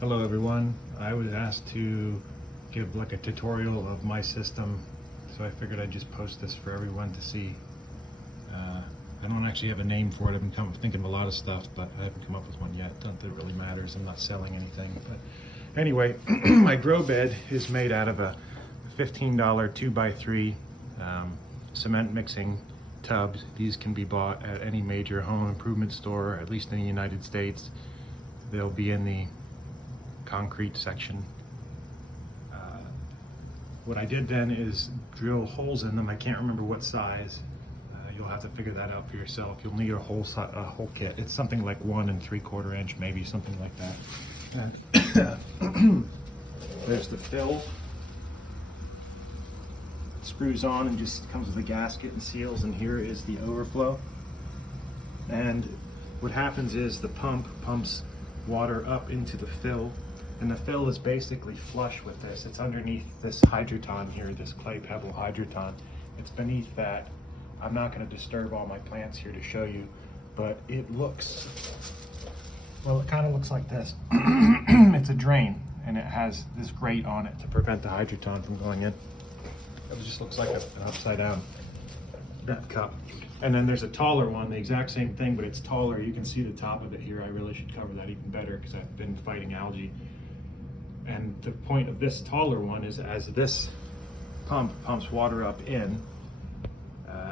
Hello everyone. I was asked to give like a tutorial of my system, so I figured I'd just post this for everyone to see. I don't actually have a name for it. I've been thinking of a lot of stuff, but I haven't come up with one yet. Not that it really matters. I'm not selling anything. But anyway, my grow bed is made out of a $15 2x3 cement mixing tubs. These can be bought at any major home improvement store, at least in the United States. They'll be in the concrete section. What I did then is drill holes in them. I can't remember what size. You'll have to figure that out for yourself. You'll need a whole kit. It's something like 1 3/4 inch, maybe something like that. There's the fill. It screws on and just comes with a gasket and seals, and here is the overflow. And what happens is the pump pumps water up into the fill, and the fill is basically flush with this. It's underneath this hydroton here, this clay pebble hydroton. It's beneath that. I'm not going to disturb all my plants here to show you, but it looks, well, it kind of looks like this. It's a drain, and it has this grate on it to prevent the hydroton from going in. It just looks like an upside down cup. And then there's a taller one, the exact same thing, but it's taller. You can see the top of it here. I really should cover that even better because I've been fighting algae. And the point of this taller one is, as this pump pumps water up in,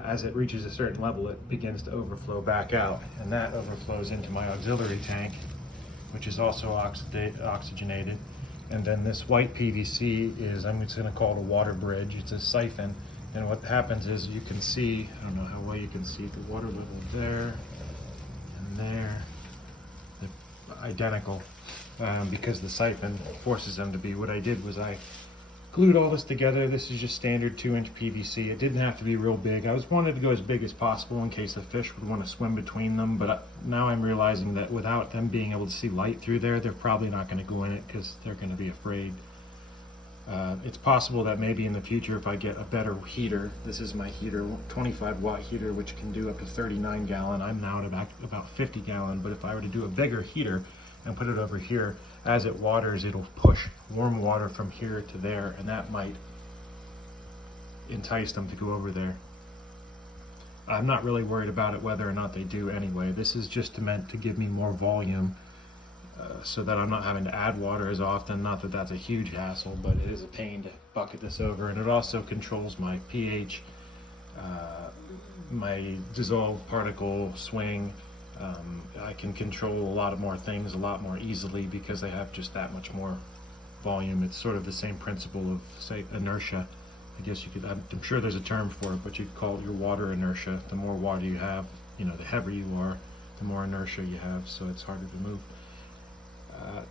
as it reaches a certain level, it begins to overflow back out, and that overflows into my auxiliary tank, which is also oxygenated. And then this white PVC is, I'm just going to call it a water bridge. It's a siphon, and what happens is, you can see, I don't know how well you can see the water level there and there. They're identical because the siphon forces them to be. What I did was I glued all this together. This is just standard 2-inch PVC. It didn't have to be real big. I wanted to go as big as possible in case the fish would want to swim between them, but now I'm realizing that without them being able to see light through there, they're probably not going to go in it because they're going to be afraid. It's possible that maybe in the future, if I get a better heater, this is my heater, 25-watt heater, which can do up to 39 gallon. I'm now at about 50 gallon, but if I were to do a bigger heater and put it over here, as it waters, it'll push warm water from here to there, and that might entice them to go over there. I'm not really worried about it whether or not they do anyway. This is just meant to give me more volume so that I'm not having to add water as often. Not that that's a huge hassle, but it is a pain to bucket this over. And it also controls my pH, my dissolved particle swing. I can control a lot more things a lot more easily because they have just that much more volume. It's sort of the same principle of, say, inertia. I guess you could, I'm sure there's a term for it, but you'd call it your water inertia. The more water you have, the heavier you are, the more inertia you have, so it's harder to move.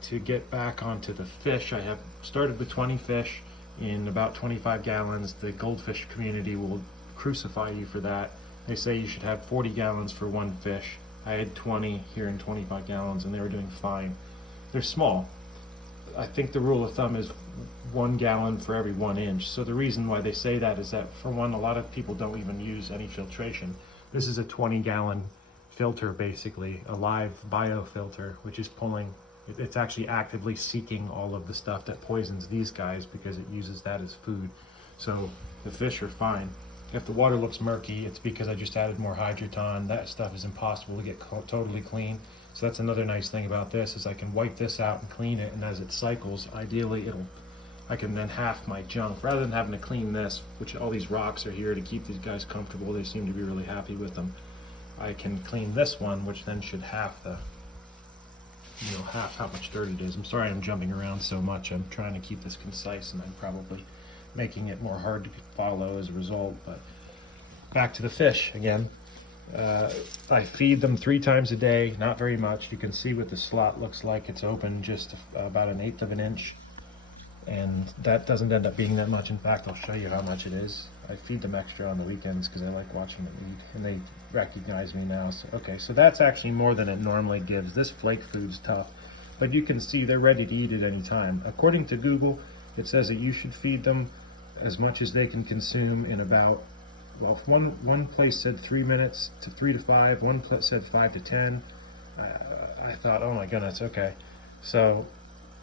To get back onto the fish, I have started with 20 fish in about 25 gallons. The goldfish community will crucify you for that. They say you should have 40 gallons for one fish. I had 20 here in 25 gallons, and they were doing fine. They're small. I think the rule of thumb is 1 gallon for every 1 inch. So the reason why they say that is that, for one, a lot of people don't even use any filtration. This is a 20-gallon filter, basically, a live biofilter, which is pulling, it's actually actively seeking all of the stuff that poisons these guys because it uses that as food. So the fish are fine. If the water looks murky, it's because I just added more hydroton. That stuff is impossible to get totally clean. So that's another nice thing about this, is I can wipe this out and clean it, and as it cycles, ideally I can then half my junk. Rather than having to clean this, which all these rocks are here to keep these guys comfortable, they seem to be really happy with them. I can clean this one, which then should half the, half how much dirt it is. I'm sorry I'm jumping around so much. I'm trying to keep this concise, and I'm probably making it more hard to follow as a result. But back to the fish again. I feed them 3 times a day, not very much. You can see what the slot looks like. It's open just about 1/8 of an inch, and that doesn't end up being that much. In fact, I'll show you how much it is. I feed them extra on the weekends because I like watching them eat, and they recognize me now. So, okay, so that's actually more than it normally gives. This flake food's tough, but you can see they're ready to eat at any time. According to Google, it says that you should feed them as much as they can consume in about, well, one place said 3 minutes to 3 to 5, one place said 5 to 10. I thought, oh my goodness, okay. So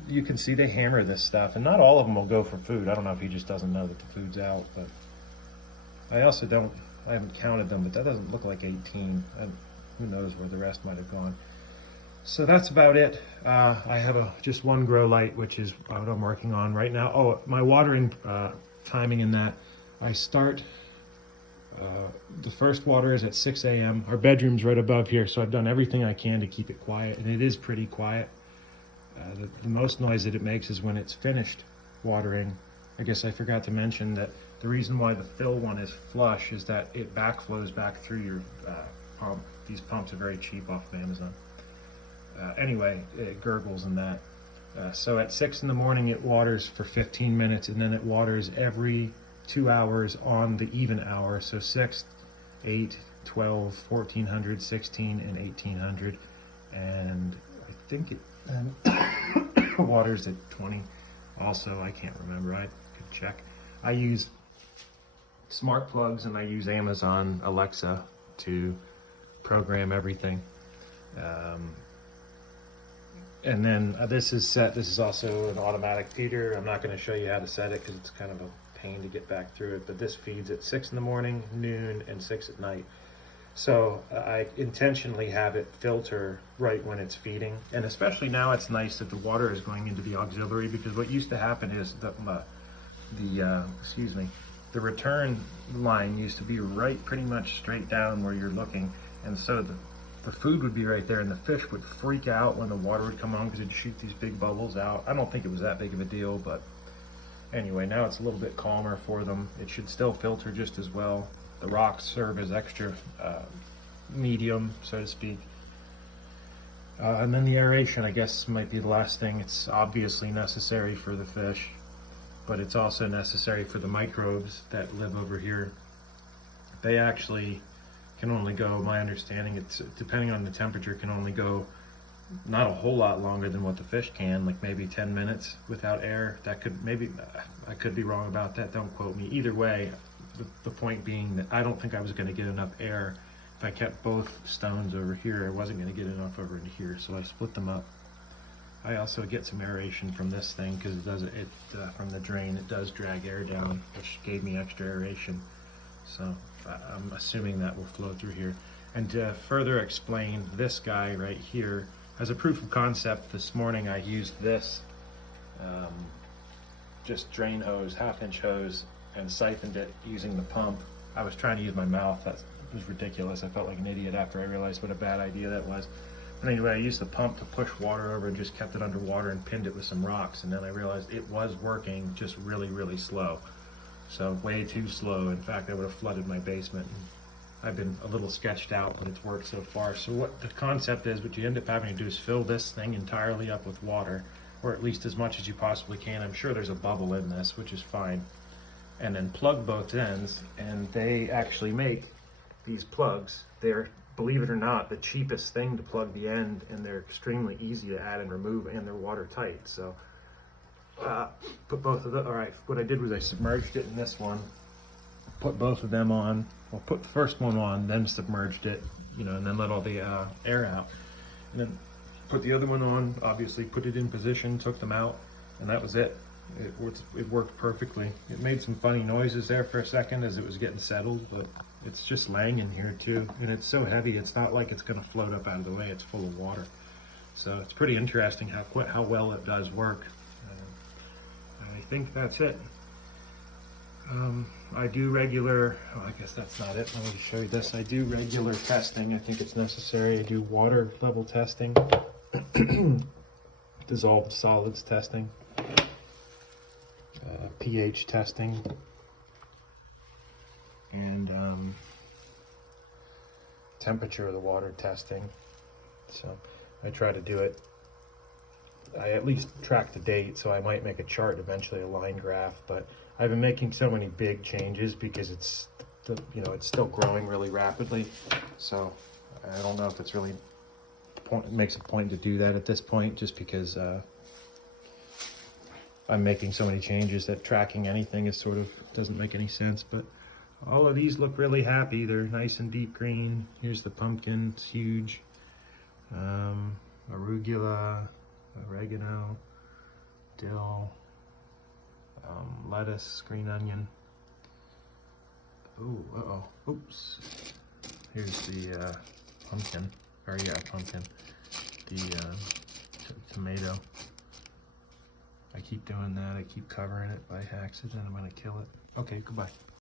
you can see they hammer this stuff, and not all of them will go for food. I don't know if he just doesn't know that the food's out, but I also don't, I haven't counted them, but that doesn't look like 18. Who knows where the rest might have gone. So that's about it. I have just one grow light, which is what I'm working on right now. Oh, my watering timing in that, I start, the first water is at 6 a.m. Our bedroom's right above here, so I've done everything I can to keep it quiet, and it is pretty quiet. The most noise that it makes is when it's finished watering. I guess I forgot to mention that the reason why the fill one is flush is that it backflows back through your pump. These pumps are very cheap off of Amazon. Anyway, it gurgles and that. So at 6 in the morning it waters for 15 minutes, and then it waters every 2 hours on the even hour. So 6, 8, 12, 1400, 16, and 1800. And I think it waters at 20. Also, I can't remember. I could check. I use smart plugs and I use Amazon Alexa to program everything. And then this is set. This is also an automatic feeder. I'm not going to show you how to set it because it's kind of a pain to get back through it. But this feeds at 6 in the morning, noon, and 6 at night. So I intentionally have it filter right when it's feeding. And especially now it's nice that the water is going into the auxiliary, because what used to happen is that the return line used to be right pretty much straight down where you're looking. And so the food would be right there, and the fish would freak out when the water would come on because it'd shoot these big bubbles out. I don't think it was that big of a deal, but anyway, now it's a little bit calmer for them. It should still filter just as well. The rocks serve as extra medium, so to speak. And then the aeration, I guess, might be the last thing. It's obviously necessary for the fish, but it's also necessary for the microbes that live over here. They actually can only go, my understanding, it's depending on the temperature, can only go not a whole lot longer than what the fish can, like maybe 10 minutes without air. That could, maybe, I could be wrong about that, don't quote me. Either way, the point being that I don't think I was going to get enough air. If I kept both stones over here, I wasn't going to get enough over into here, so I split them up. I also get some aeration from this thing because it does from the drain. It does drag air down, which gave me extra aeration. So I'm assuming that will flow through here. And to further explain this guy right here, as a proof of concept, this morning I used this just drain hose, half-inch hose, and siphoned it using the pump. I was trying to use my mouth. That was ridiculous. I felt like an idiot after I realized what a bad idea that was. But anyway, I used the pump to push water over and just kept it underwater and pinned it with some rocks. And then I realized it was working, just really, really slow. So way too slow. In fact, I would have flooded my basement. I've been a little sketched out, but it's worked so far. So what the concept is, what you end up having to do is fill this thing entirely up with water, or at least as much as you possibly can. I'm sure there's a bubble in this, which is fine. And then plug both ends, and they actually make these plugs. They're, believe it or not, the cheapest thing to plug the end, and they're extremely easy to add and remove, and they're watertight. So put both of them, all right, what I did was I submerged it in this one, put both of them on, well, put the first one on, then submerged it, you know, and then let all the air out. And then put the other one on, obviously put it in position, took them out, and that was it. It worked perfectly. It made some funny noises there for a second as it was getting settled, but it's just laying in here too. And it's so heavy, it's not like it's going to float up out of the way. It's full of water. So it's pretty interesting how well it does work. I think that's it. I do regular, I guess that's not it. Let me show you this. I do regular testing. I think it's necessary. I do water level testing, dissolved solids testing, pH testing, and temperature of the water testing. So I try to do it. I at least track the date, so I might make a chart eventually, a line graph. But I've been making so many big changes because it's it's still growing really rapidly. So I don't know if it's really it makes a point to do that at this point, just because I'm making so many changes that tracking anything is sort of doesn't make any sense. But all of these look really happy. They're nice and deep green. Here's the pumpkin, it's huge. Arugula, oregano, dill, lettuce, green onion. Ooh, uh-oh, oops. Here's the pumpkin, or yeah, pumpkin. The tomato. I keep doing that, I keep covering it by accident, I'm gonna kill it. Okay, goodbye.